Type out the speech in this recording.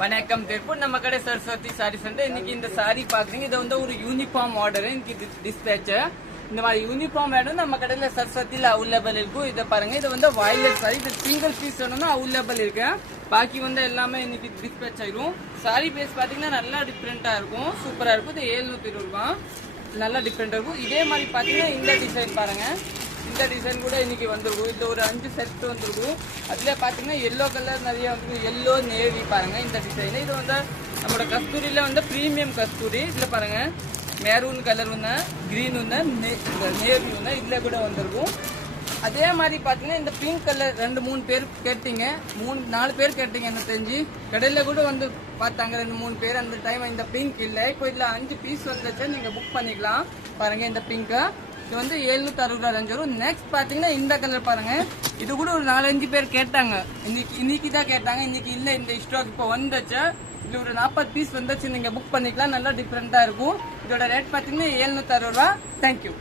வணக்கம் திருப்பூர் நம்ம கடை சரஸ்வதி சாரி சென்டர். இன்னைக்கு இந்த சாரி பாக்குறீங்க, இது வந்து ஒரு யூனிஃபார்ம் ஆர்டர். இன்னைக்கு டிஸ்பேச் இந்த மாதிரி யூனிஃபார்ம் ஆர்டர் நம்ம கடையில சரஸ்வதியில அவைலபிள் இருக்கும். இதை பாருங்க, இது வந்து வயலட் சாரி. இது சிங்கிள் பீஸ் வேணும்னா அவைலபிள் இருக்கு. பாக்கி வந்து எல்லாமே இன்னைக்கு டிஸ்பேச் ஆயிரும். சாரி பேஸ் பாத்தீங்கன்னா நல்லா டிஃப்ரெண்டா இருக்கும், சூப்பரா இருக்கும். இது 720 ரூபாய், நல்லா டிஃப்ரெண்டா இருக்கும். இதே மாதிரி பாத்தீங்கன்னா இந்த டிசைன் பாருங்க, இந்த டிசைன் கூட இன்னைக்கு வந்துருக்கும். இது ஒரு 5 செட் வந்துருக்கும். அதுல பாத்தீங்கன்னா எல்லோ கலர் நிறைய வந்து எல்லோ நேவி பாருங்க. இந்த டிசைன் இது வந்து நம்மளோட கஸ்தூரியில வந்து பிரீமியம் கஸ்தூரி. இதுல பாருங்க மெரூன் கலர் ஒன்று, கிரீன் ஒன்று, நேவி ஒன்று இதுல கூட வந்திருக்கும். அதே மாதிரி பாத்தீங்கன்னா இந்த பிங்க் கலர் 2-3 பேர் கேட்டீங்க, 3-4 பேர் கேட்டீங்க. என்ன தெரிஞ்சு கடையில கூட வந்து பார்த்தாங்க 2-3 பேர். அந்த டைம் இந்த பிங்க் இல்லை, இப்போ இதுல 5 பீஸ் வந்துச்சு, நீங்க புக் பண்ணிக்கலாம். பாருங்க இந்த பிங்க் இது வந்து 765 வரும். நெக்ஸ்ட் பாத்தீங்கன்னா இந்த கலர் பாருங்க, இது கூட ஒரு 4-5 பேர் கேட்டாங்க. இன்னைக்கு தான் கேட்டாங்க, இன்னைக்கு இல்ல இந்த ஸ்டாக் இப்போ வந்துச்சு. இது ஒரு 40 பீஸ் வந்துச்சு, நீங்க புக் பண்ணிக்கலாம். நல்லா டிஃப்ரெண்டா இருக்கும். இதோட ரேட் பாத்தீங்கன்னா 760 ரூபாய். தேங்க்யூ.